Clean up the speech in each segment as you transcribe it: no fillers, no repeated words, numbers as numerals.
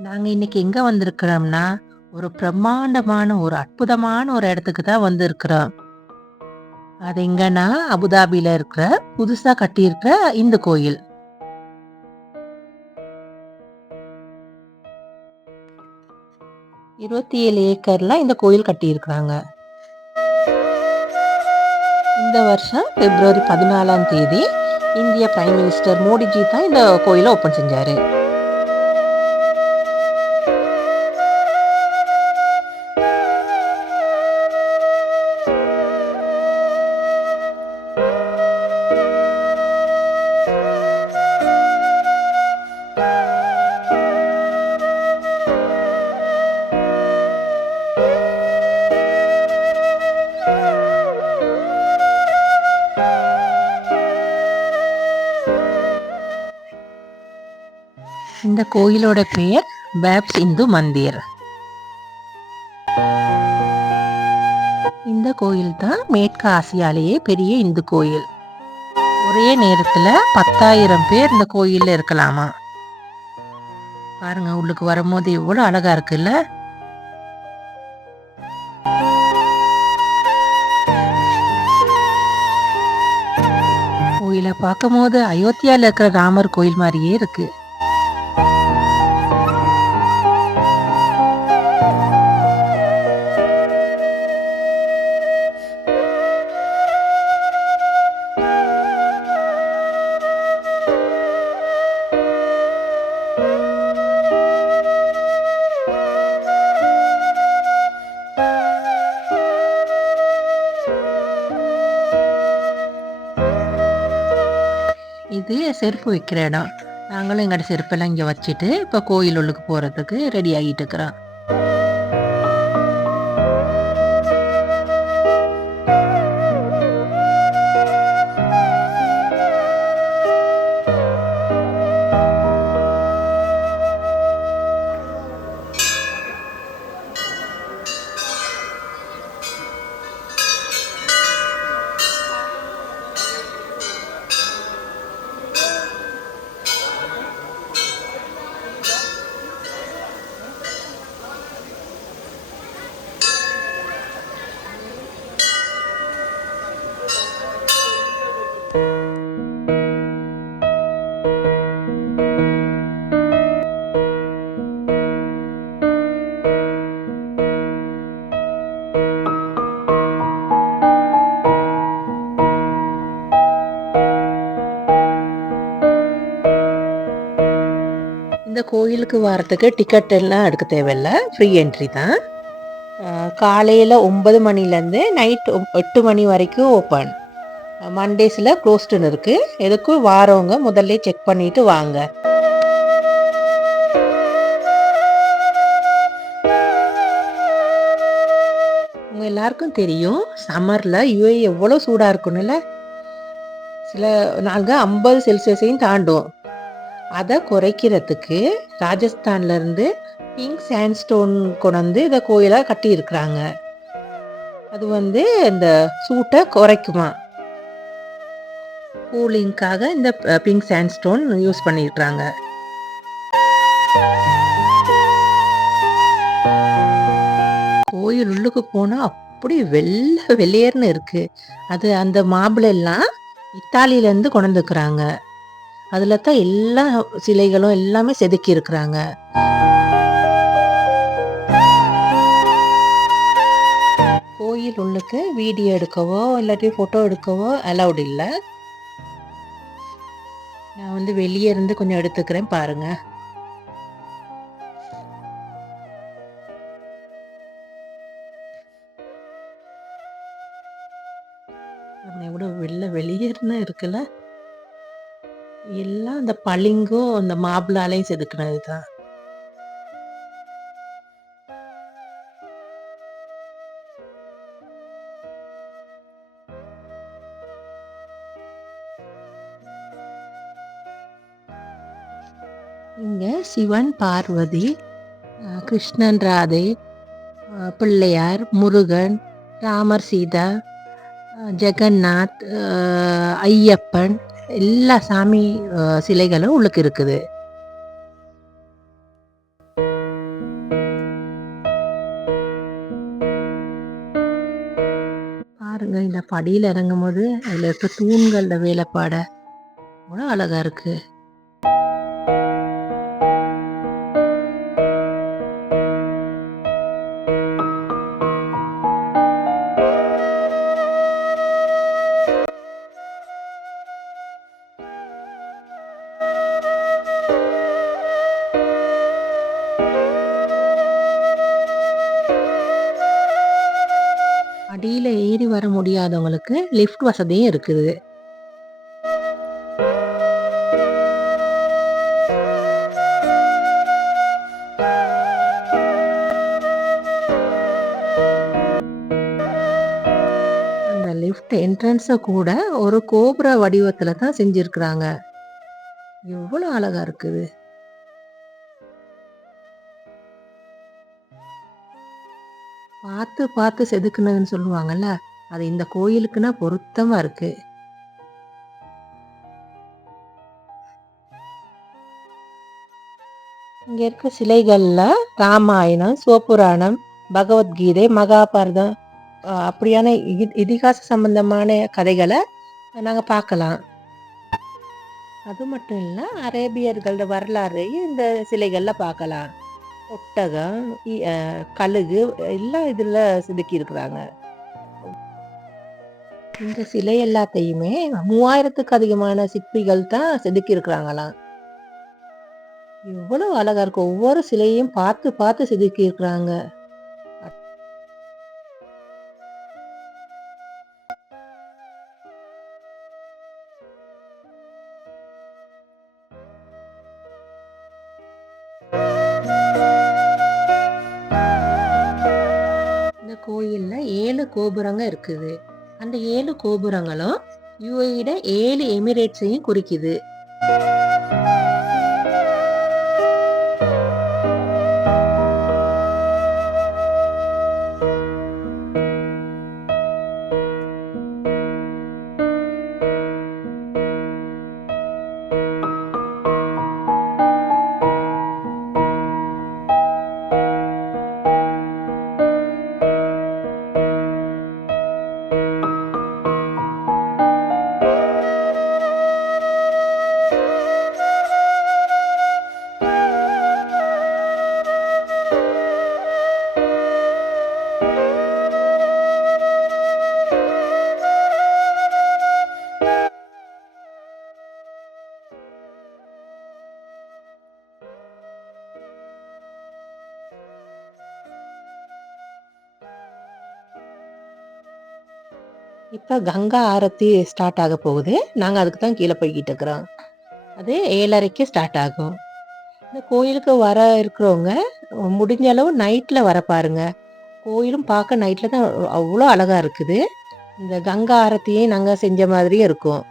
நாங்க இன்னைக்கு எங்க வந்திருக்கிறோம்னா, ஒரு பிரம்மாண்டமான, ஒரு அற்புதமான ஒரு இடத்துக்கு தான் வந்திருக்கிறோம். அது எங்கன்னா, அபுதாபில இருக்கிற புதுசா கட்டியிருக்கிற இந்து கோயில். 27 ஏக்கர்ல இந்த கோயில் கட்டியிருக்கிறாங்க. இந்த வருஷம் பிப்ரவரி 14ஆம் தேதி இந்திய பிரைம் மினிஸ்டர் மோடிஜி தான் இந்த கோயிலை ஓப்பன் செஞ்சாரு. இந்த கோயிலோட பெயர் பேப்ஸ் இந்து மந்திர். இந்த கோயில் தான் மேற்கு ஆசியாலேயே பெரிய இந்து கோயில். ஒரே நேரத்துல 10,000 பேர் இந்த கோயில்ல இருக்கலாமா. பாருங்க, உள்ளுக்கு வரும்போது எவ்வளவு அழகா இருக்குல்ல. கோயிலை பார்க்கும் போது அயோத்தியால இருக்கிற ராமர் கோயில் மாதிரியே இருக்கு. இது செருப்பு வைக்கிற இடம். நாங்களும் எங்களோட செருப்பெல்லாம் இங்கே வச்சுட்டு இப்போ கோயில் உள்ளுக்கு போகிறதுக்கு ரெடி ஆகிட்டு இருக்கிறோம். இந்த கோயிலுக்கு வரத்துக்கு டிக்கெட் எல்லாம் எடுக்க தேவையில்ல, ஃப்ரீ என்ட்ரி தான். காலையில் 9 மணிலேருந்து நைட் 8 மணி வரைக்கும் ஓப்பன். மண்டேஸில் க்ளோஸ்டுன்னு இருக்குது. எதுக்கும் வாரவங்க முதல்ல செக் பண்ணிட்டு வாங்க. உங்கள் எல்லாருக்கும் தெரியும், சம்மரில் யுஏஇ எவ்வளோ சூடாக இருக்கும்ல. சில நாங்கள் 50 செல்சியஸையும் தாண்டும். அதை குறைக்கிறதுக்கு ராஜஸ்தான்லேருந்து பிங்க் சாண்ட்ஸ்டோன் கொண்டு இதை கோயிலாக கட்டியிருக்கிறாங்க. அது இந்த சூட்டை குறைக்குமா. கூலிங்காக இந்த பிங்க் சாண்ட்ஸ்டோன் யூஸ் பண்ணியிருக்கிறாங்க. கோயில் உள்ளுக்கு போனால் அப்படி வெள்ளையர்னு இருக்கு. அது அந்த மார்பிள் எல்லாம் இத்தாலியிலேருந்து கொண்டுக்கிறாங்க. அதில் தான் எல்லா சிலைகளும் எல்லாமே செதுக்கி இருக்கிறாங்க. கோயில் உள்ளுக்கு வீடியோ எடுக்கவோ இல்லாட்டி ஃபோட்டோ எடுக்கவோ அலௌட் இல்லை. நான் வெளியே இருந்து கொஞ்சம் எடுத்துக்கிறேன் பாருங்க. எவ்வளோ வெளியேறுன்னு இருக்குல்ல. எல்லாம் அந்த பளிங்கும் அந்த மாப்பிளாலையும் செதுக்குனது தான். இங்க சிவன், பார்வதி, கிருஷ்ணன், ராதை, பிள்ளையார், முருகன், ராமர், சீதா, ஜெகநாத், ஐயப்பன், எல்லா சாமி சிலைகளும் உள்ளுக்கு இருக்குது. படியில் இறங்கும் போது அதில் இருக்க தூண்கள வேலைப்பாட அவ்வளோ அழகா இருக்கு. அடியில் ஏறி வர முடியாதவங்களுக்கு லிஃப்ட் வசதியும் இருக்குது. அந்த லிஃப்ட் என்ட்ரன்ஸை கூட ஒரு கோபுர வடிவத்தில் தான் செஞ்சுருக்குறாங்க. எவ்வளோ அழகா இருக்குது. பார்த்து பார்த்து செதுக்குனதுன்னு சொல்லுவாங்கல்ல, அது இந்த கோயிலுக்குன்னா பொருத்தமா இருக்கு. இங்க இருக்க சிலைகள்ல ராமாயணம், சிவபுராணம், பகவத்கீதை, மகாபாரதம் அப்படியான இதிகாச சம்பந்தமான கதைகளை நாங்கள் பார்க்கலாம். அது மட்டும் இல்லை, அரேபியர்களோட வரலாறையும் இந்த சிலைகளில் பார்க்கலாம். ஒட்டகம், கழுகு எல்லாம் இதில் செதுக்கி இருக்கிறாங்க. இந்த சிலை எல்லாத்தையுமே 3000த்துக்கு அதிகமான சிற்பிகள் தான் செதுக்கி இருக்கிறாங்களாம். எவ்வளவு அழகா இருக்கும். ஒவ்வொரு சிலையும் பார்த்து பார்த்து செதுக்கி இருக்கிறாங்க. இந்த கோயில்ல 7 கோபுரங்கள் இருக்குது. அந்த 7 கோபுரங்களும் யுஏஇட 7 எமிரேட்ஸையும் குறிக்குது. இப்போ கங்கா ஆரத்தி ஸ்டார்ட் ஆக போகுது. நாங்கள் அதுக்கு தான் கீழே போய்கிட்டு இருக்கிறோம். அது 7:30க்கு ஸ்டார்ட் ஆகும். இந்த கோயிலுக்கு வர இருக்கிறவங்க முடிஞ்ச அளவு நைட்டில் வர பாருங்க. கோயிலும் பார்க்க நைட்டில் தான் அவ்வளோ அழகாக இருக்குது. இந்த கங்கா ஆரத்தியை நாங்கள் செஞ்ச மாதிரியும் இருக்கும்.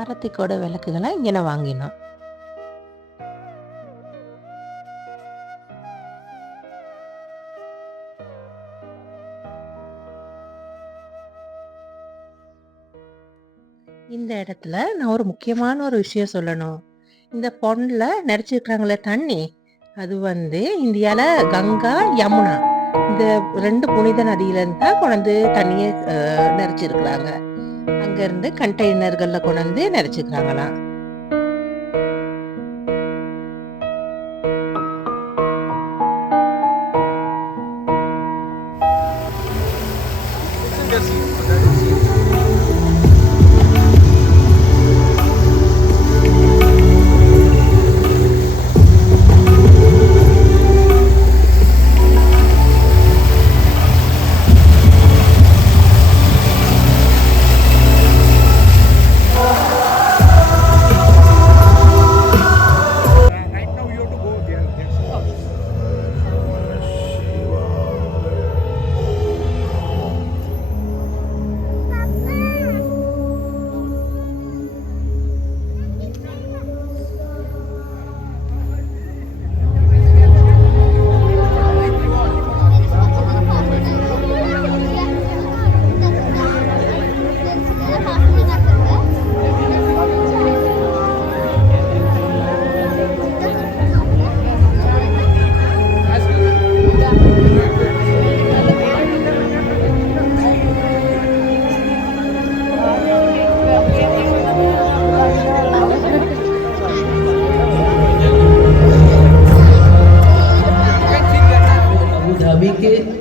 ஆரத்திக்கோட விளக்குகளை இங்கே வாங்கினோம். இந்த இடத்துல நான் ஒரு முக்கியமான ஒரு விஷயம் சொல்லணும். இந்த பொண்ணுல நிறைச்சிருக்கிறாங்களே தண்ணி, அது இந்தியாவில் கங்கா, யமுனா இந்த 2 புனித நதியிலேருந்து தான் கொண்டு தண்ணியை நிறைச்சிருக்கிறாங்க. அங்கேருந்து கண்டெய்னர்களில் கொண்டு நிறைச்சிக்கிறாங்களாம்.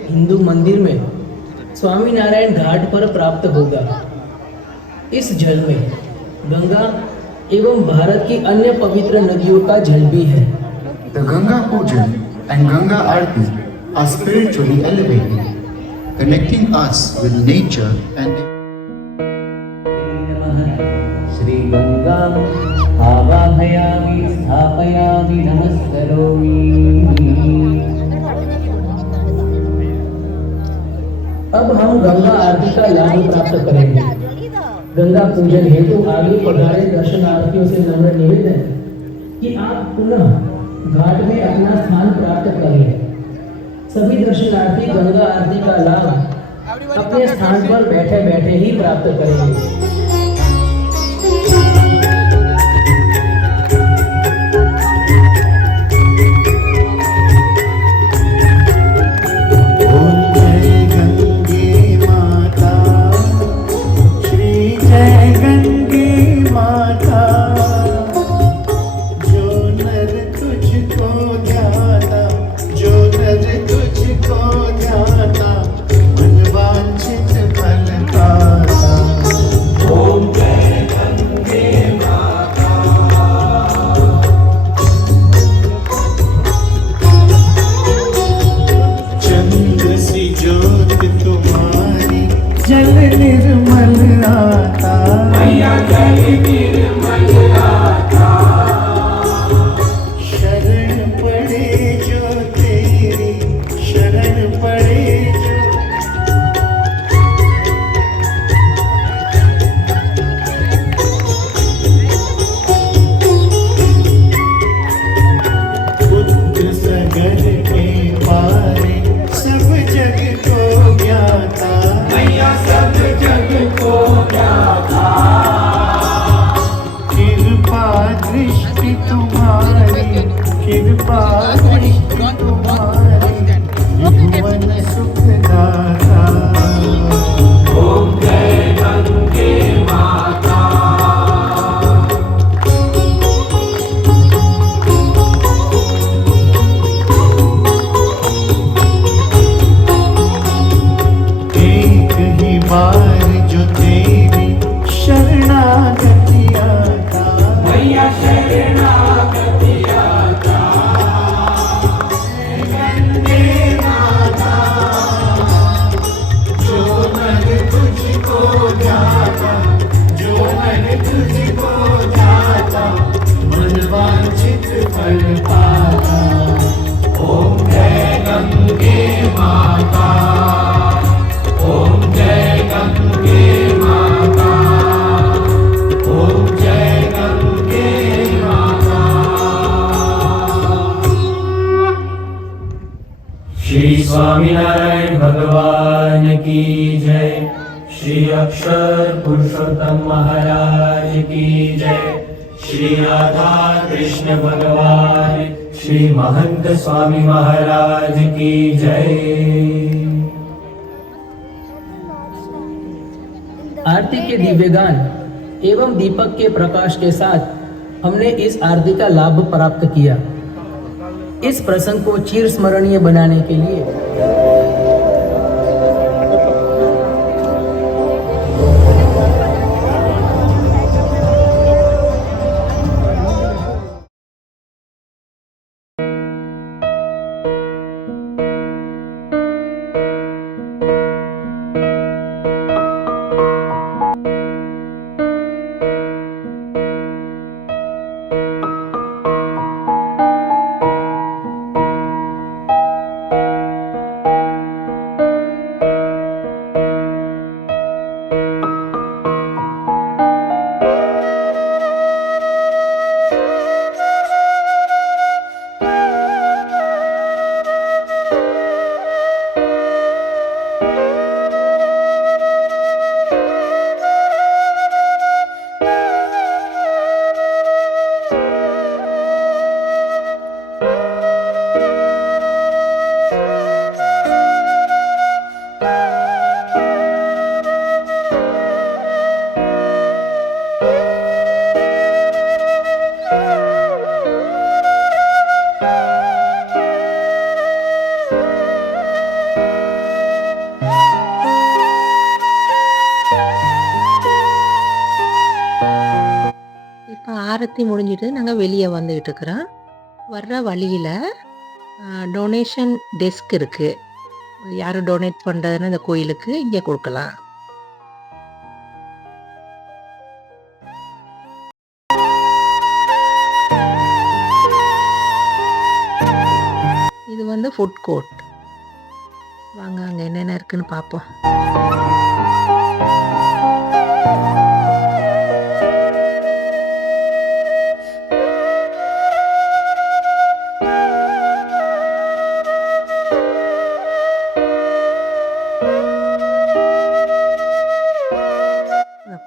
हिंदू मंदिर में स्वामीनारायण घाट पर प्राप्त होगा। इस जल में गंगा एवं भारत की अन्य पवित्र नदियों का जल भी है। The Ganga Pujan and Ganga Aarti are spiritually elevating, connecting us with nature and Shri Ganga आवाहयामि स्थापयामि नमस्करोमि। अब हम गंगा आरती का लाभ प्राप्त करेंगे। गंगा पूजन हेतु आगे पधारे दर्शनार्थियों से नम्र निवेदन है कि आप पुनः घाट में अपना स्थान प्राप्त करें। सभी दर्शनार्थी गंगा आरती का लाभ अपने स्थान पर बैठे बैठे ही प्राप्त करेंगे। श्री स्वामीनारायण भगवान की जय। श्री अक्षर पुरुषोत्तम महाराज की जय। श्री राधा कृष्ण भगवान श्री महंत स्वामी महाराज की जय। आरती के दिव्यगान एवं दीपक के प्रकाश के साथ हमने इस आरती का लाभ प्राप्त किया। इस प्रसंग को चिर स्मरणीय बनाने के लिए ஆரத்தி முடிஞ்சிட்டு நாங்கள் வெளியே வந்துக்கிட்டு இருக்கிறோம். வர்ற வழியில் டொனேஷன் டெஸ்க் இருக்குது. யார் டொனேட் பண்ணுறதுன்னு இந்த கோயிலுக்கு இங்கே கொடுக்கலாம். இது வந்து ஃபுட் கோர்ட். வாங்க அங்கே என்னென்ன இருக்குன்னு பார்ப்போம்.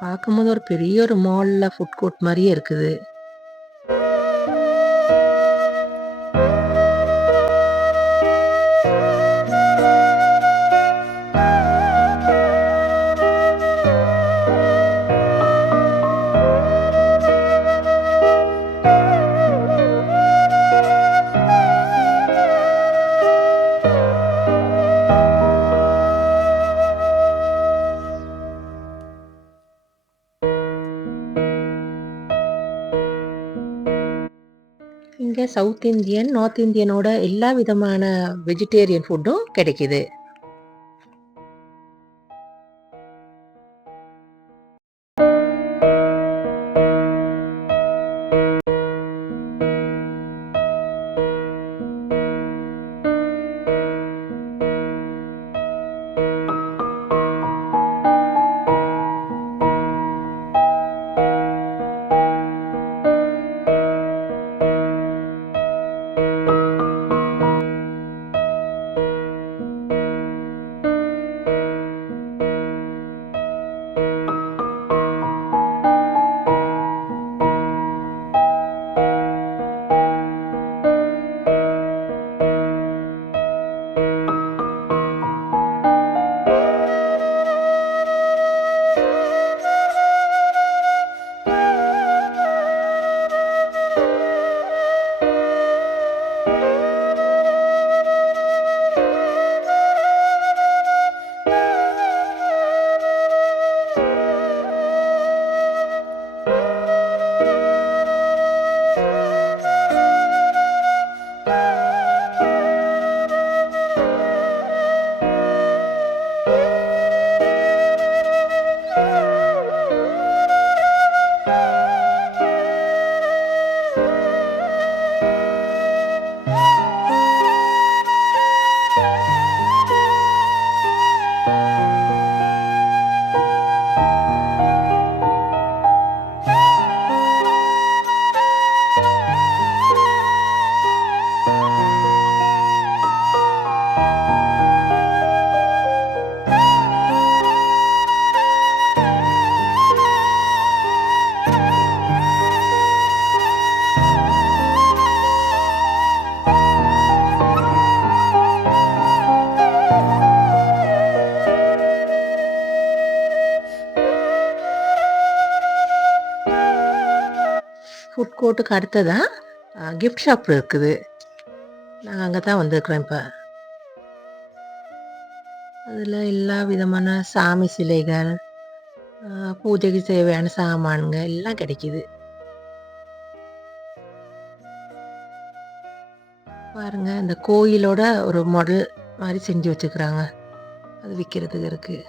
பார்க்கும்போது ஒரு பெரிய ஒரு மாலில் ஃபுட் கோர்ட் மாதிரியே இருக்குது. இங்கே சவுத் இந்தியன், நார்த் இந்தியனோட எல்லா விதமான வெஜிடேரியன் ஃபுட்டும் கிடைக்குது. ஃபுட் கோர்ட்டுக்கு அடுத்ததாக கிஃப்ட் ஷாப் இருக்குது. நாங்கள் அங்கே தான் வந்திருக்கிறோம் இப்போ. அதில் எல்லா விதமான சாமி சிலைகள், பூஜைக்கு தேவையான சாமான்கள் எல்லாம் கிடைக்கிது. பாருங்க, இந்த கோயிலோட ஒரு மாடல் மாதிரி செஞ்சு வச்சுக்கிறாங்க. அது விற்கிறதுக்கு இருக்குது.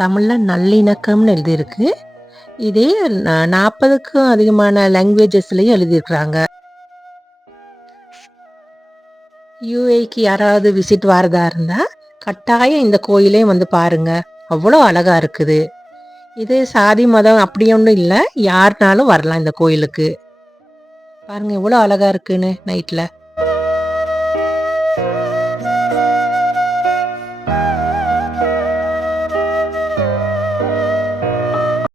தமிழில் நல்லிணக்கம்னு எழுதியிருக்கு. இதே 40க்கும் அதிகமான லாங்குவேஜஸ்லையும் எழுதியிருக்கிறாங்க. யூஏக்கு யாராவது விசிட் வரதா இருந்தால் கட்டாயம் இந்த கோயிலையும் வந்து பாருங்க. அவ்வளோ அழகா இருக்குது. இது சாதி மதம் அப்படி ஒன்றும் இல்லை, யாருனாலும் வரலாம் இந்த கோயிலுக்கு. பாருங்க எவ்வளோ அழகா இருக்குன்னு நைட்டில்.